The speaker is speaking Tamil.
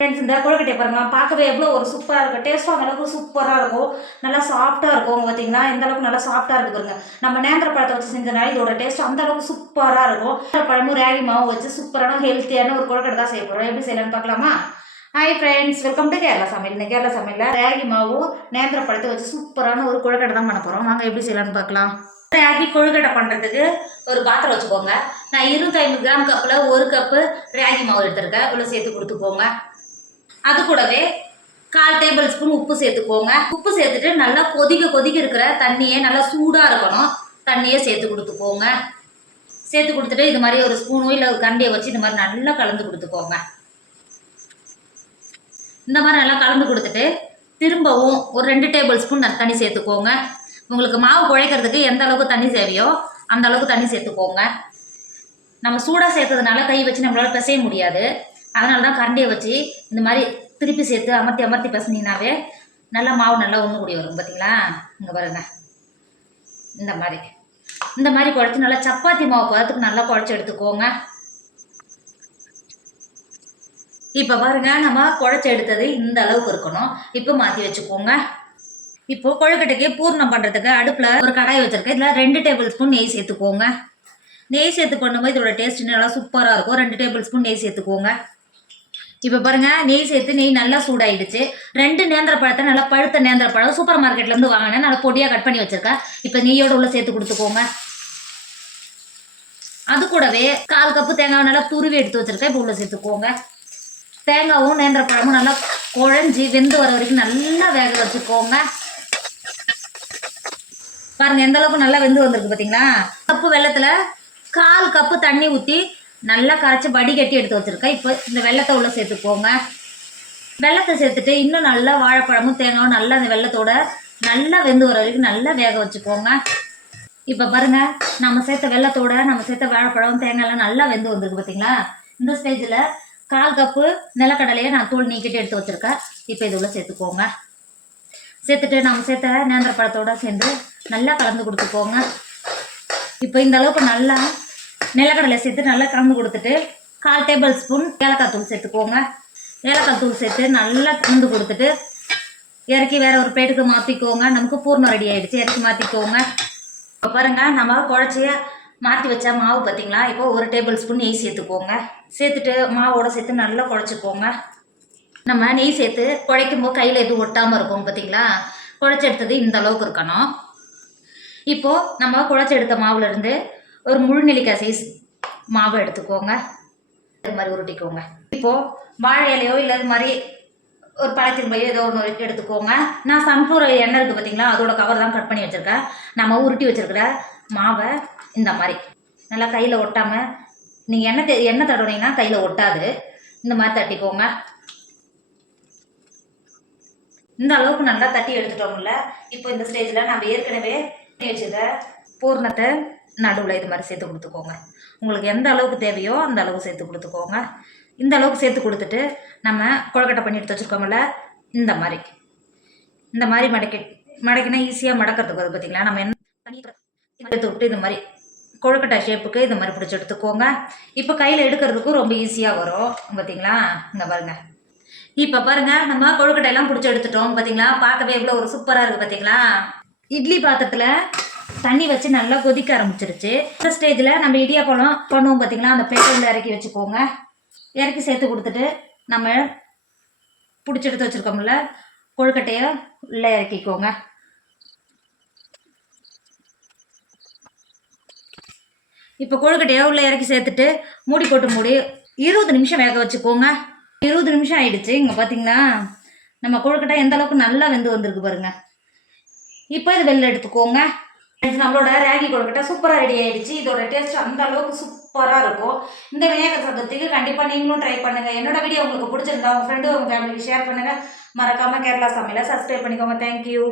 ஃப்ரெண்ட்ஸ் இந்த கொழுக்கட்டை பாருங்க. பார்க்கவே எவ்வளோ ஒரு சூப்பராக இருக்கும். டேஸ்ட்டும் அந்தளவுக்கு சூப்பராக இருக்கும். நல்லா சாஃப்டாக இருக்கும். பார்த்தீங்கன்னா எந்த அளவுக்கு நல்லா சாஃப்டாக இருக்கு பாருங்க. நம்ம நேந்திர பழத்தை வச்சு செஞ்சனால இதோட டேஸ்ட் அந்த அளவுக்கு சூப்பராக இருக்கும். நேந்திர பழமும் ராகி மாவும் வச்சு சூப்பரான ஹெல்த்தியான ஒரு கொழுக்கட்டை தான் செய்ய போகிறோம் எப்படி செய்யலாம்னு பார்க்கலாமா? Hi friends welcome to Kerala சமையல். இந்த கேரளா சமையலில் ராகி மாவும் நேந்திர பழத்தை வச்சு சூப்பரான ஒரு கொழுக்கட்டை தான் பண்ண போகிறோம் வாங்க எப்படி செய்யலாம்னு பார்க்கலாம். ராகி கொழுக்கட்டை பண்ணுறதுக்கு ஒரு பாத்திரம் வச்சுக்கோங்க. நான் இருபத்தி ஐம்பது கிராம் கப்பில் ஒரு கப்பு ராகி மாவு எடுத்திருக்கேன். இவ்வளோ சேர்த்து கொடுத்துக்கோங்க. அது கூடவே கால் டேபிள் ஸ்பூன் உப்பு சேர்த்துக்கோங்க. உப்பு சேர்த்துட்டு நல்லா கொதிக்க கொதிக்க இருக்கிற தண்ணியே நல்லா சூடாக இருக்கணும். தண்ணியே சேர்த்து கொடுத்துக்கோங்க. சேர்த்து கொடுத்துட்டு இது மாதிரி ஒரு ஸ்பூனோ இல்லை ஒரு கண்டியை வச்சு இந்த மாதிரி நல்லா கலந்து கொடுத்துக்கோங்க. இந்த மாதிரி நல்லா கலந்து கொடுத்துட்டு திரும்பவும் ஒரு ரெண்டு டேபிள் ஸ்பூன் தண்ணி சேர்த்துக்கோங்க. உங்களுக்கு மாவு குழைக்கிறதுக்கு எந்த அளவுக்கு தண்ணி தேவையோ அந்த அளவுக்கு தண்ணி சேர்த்துக்கோங்க. நம்ம சூடாக சேர்த்ததுனால கை வச்சு நம்மளால் பிசைய முடியாது. அதனால தான் கரண்டியை வச்சு இந்த மாதிரி திருப்பி சேர்த்து அமர்த்தி அமர்த்தி பிசைனீங்கனாவே நல்லா மாவு நல்லா ஒன்று கூடி வரும் பார்த்தீங்களா இங்கே பாருங்க. இந்த மாதிரி. இந்த மாதிரி குழச்சி நல்லா சப்பாத்தி மாவு பதத்துக்கு நல்லா குழச்சி எடுத்துக்கோங்க. இப்போ பாருங்க நம்ம குழச்சி எடுத்தது இந்த அளவுக்கு இருக்கணும். இப்போ மாற்றி வச்சுக்கோங்க. இப்போ கொழுக்கட்டைக்கு பூர்ணம் பண்ணுறதுக்கு அடுப்பில் ஒரு கடாய் வச்சுருக்கேன். இதில் ரெண்டு டேபிள் ஸ்பூன் நெய் சேர்த்துக்கோங்க. நெய் சேர்த்து பண்ணும்போது இதோட டேஸ்ட் நல்லா சூப்பராக இருக்கும். ரெண்டு டேபிள் ஸ்பூன் நெய் சேர்த்துக்கோங்க. இப்போ பாருங்க நெய் சேர்த்து நெய் நல்லா சூடாயிடுச்சு. ரெண்டு நேந்திர பழத்தை நல்லா பழுத்த நேந்திர பழம் சூப்பர் மார்க்கெட்லேருந்து வாங்கினேன். நல்லா பொடியாக கட் பண்ணி வச்சிருக்கேன். இப்போ நெய்யோட உள்ள சேர்த்து கொடுத்துக்கோங்க. அது கூடவே கால் கப்பு தேங்காய் நல்லா துருவி எடுத்து வச்சிருக்கேன். இப்போ உள்ள சேர்த்துக்கோங்க. தேங்காவும் நேந்திர பழமும் நல்லா குழஞ்சி வெந்து வர வரைக்கும் நல்லா வேக வச்சுக்கோங்க. பாருங்க எந்த அளவுக்கு நல்லா வெந்து வந்திருக்கு பார்த்தீங்களா கப்பு வெள்ளத்தில் கால் கப்பு தண்ணி ஊற்றி நல்லா கரைச்சி வடிகட்டி எடுத்து வச்சுருக்கேன். இப்போ இந்த வெள்ளத்தை உள்ளே சேர்த்துக்கோங்க. வெள்ளத்தை சேர்த்துட்டு இன்னும் நல்லா வாழைப்பழமும் தேங்காயும் நல்லா அந்த வெள்ளத்தோட நல்லா வெந்து வர வரைக்கும் நல்லா வேக வச்சுக்கோங்க. இப்போ பாருங்க நம்ம சேர்த்த வெள்ளத்தோட நம்ம சேர்த்த வாழைப்பழம் தேங்காய்லாம் நல்லா வெந்து வந்திருக்கு பார்த்தீங்களா இந்த ஸ்டேஜில் கால் கப்பு நிலக்கடலையை நான் தோல் நீக்கிட்டு எடுத்து வச்சுருக்கேன். இப்போ இது சேர்த்துக்கோங்க. சேர்த்துட்டு நம்ம சேர்த்த நேந்திர பழத்தோட சேர்ந்து நல்லா கலந்து கொடுத்துக்கோங்க. இப்போ இந்த அளவுக்கு நல்லா நிலக்கடலை சேர்த்து நல்லா கலந்து கொடுத்துட்டு கால் டேபிள் ஸ்பூன் ஏலக்காய் தூள் சேர்த்துக்கோங்க. ஏலக்காய் தூள் சேர்த்து நல்லா கலந்து கொடுத்துட்டு இறக்கி வேற ஒரு பிளேட்டுக்கு மாற்றிக்கோங்க நமக்கு பூர்ணம் ரெடி ஆகிடுச்சு இறக்கி மாற்றிக்கோங்க இப்போ பாருங்க நம்ம குழச்சிய மாற்றி வச்ச மாவு பார்த்தீங்களா இப்போ ஒரு டேபிள் ஸ்பூன் நெய் சேர்த்துக்கோங்க. சேர்த்துட்டு மாவோட சேர்த்து நல்லா குழச்சிக்கோங்க. நம்ம நெய் சேர்த்து குழைக்கும் போது கையில் எதுவும் ஒட்டாமல் இருக்கும் பார்த்தீங்களா குழச்சி எடுத்தது இந்த அளவுக்கு இருக்கணும். இப்போது நம்ம குழச்சி எடுத்த மாவுலேருந்து ஒரு முழு நெல்லிக்காய் சைஸ் மாவை எடுத்துக்கோங்க. இது மாதிரி உருட்டிக்கோங்க. இப்போது வாழை இலையோ இல்லை இது மாதிரி ஒரு பழத்தின் பையோ ஏதோ ஒன்று எடுத்துக்கோங்க. நான் சன்ஃப்ளவர் எண்ணெய் இருக்குது பார்த்தீங்களா அதோட கவர் தான் கட் பண்ணி வச்சுருக்கேன். நம்ம உருட்டி வச்சுருக்கிற மாவை இந்த மாதிரி. நல்லா கையில் ஒட்டாமல் நீங்கள் எண்ணெய் தே- எண்ணெய் தடவுனீங்கன்னா கையில் ஒட்டாது. இந்த மாதிரி தட்டிக்கோங்க. இந்த அளவுக்கு நல்லா தட்டி எடுத்துட்டோம்ல இப்போ இந்த ஸ்டேஜில் நம்ம ஏற்கனவே பண்ணி வச்சுருக்க பூர்ணத்தை நடுவில் இது மாதிரி சேர்த்து கொடுத்துக்கோங்க. உங்களுக்கு எந்த அளவுக்கு தேவையோ அந்த அளவுக்கு சேர்த்து கொடுத்துக்கோங்க. இந்த அளவுக்கு சேர்த்து கொடுத்துட்டு நம்ம கொழக்கட்டை பண்ணி எடுத்து வச்சுருக்கோம்ல இந்த மாதிரி. இந்த மாதிரி மடக்கி மடக்கினா ஈஸியாக மடக்கிறதுக்கு வருது பார்த்தீங்களா நம்ம என்ன தண்ணி எடுத்து விட்டு இந்த மாதிரி கொழுக்கட்டை ஷேப்புக்கு இந்த மாதிரி பிடிச்சி எடுத்துக்கோங்க. இப்போ கையில் எடுக்கிறதுக்கும் ரொம்ப ஈஸியாக வரும். பார்த்தீங்களா இந்த பாருங்க. இப்போ பாருங்க நம்ம கொழுக்கட்டையெல்லாம் பிடிச்சி எடுத்துட்டோம். பார்த்தீங்களா பார்க்கவே எவ்வளோ ஒரு சூப்பராக இருக்குது பார்த்தீங்களா இட்லி பாத்திரத்தில் தண்ணி வச்சு நல்லா கொதிக்க ஆரம்பிச்சிருச்சு. இந்த ஸ்டேஜில் நம்ம இடியாப்பழம் பண்ணுவோம் பார்த்தீங்களா அந்த பேப்பரில் இறக்கி வச்சுக்கோங்க. இறக்கி சேர்த்து கொடுத்துட்டு நம்ம பிடிச்சி எடுத்து வச்சுருக்கோம்ல கொழுக்கட்டையை உள்ளே இறக்கிக்கோங்க. இப்போ கொழுக்கட்டையை உள்ளே இறக்கி சேர்த்துட்டு மூடி போட்டு மூடி இருபது நிமிஷம் வேக வச்சுக்கோங்க. இருபது நிமிஷம் ஆயிடுச்சு. இங்கே பார்த்தீங்களா நம்ம கொழுக்கட்டை எந்த அளவுக்கு நல்லா வெந்து வந்திருக்கு பாருங்க. இப்போ இது வெளில எடுத்துக்கோங்க. நம்மளோட ராகி கொழுக்கட்டை சூப்பராக ரெடி ஆயிடுச்சு. இதோட டேஸ்ட் அந்த அளவுக்கு சூப்பராக இருக்கும். இந்த விநாயகர் சதுர்த்திக்கு கண்டிப்பாக நீங்களும் ட்ரை பண்ணுங்க. என்னோட வீடியோ உங்களுக்கு பிடிச்சிருந்தா உங்கள் ஃப்ரெண்டு உங்கள் ஃபேமிலிக்கு ஷேர் பண்ணுங்கள் மறக்காமல் கேரளா சமையலை சப்ஸ்கிரைப் பண்ணிக்கோங்க. தேங்க்யூ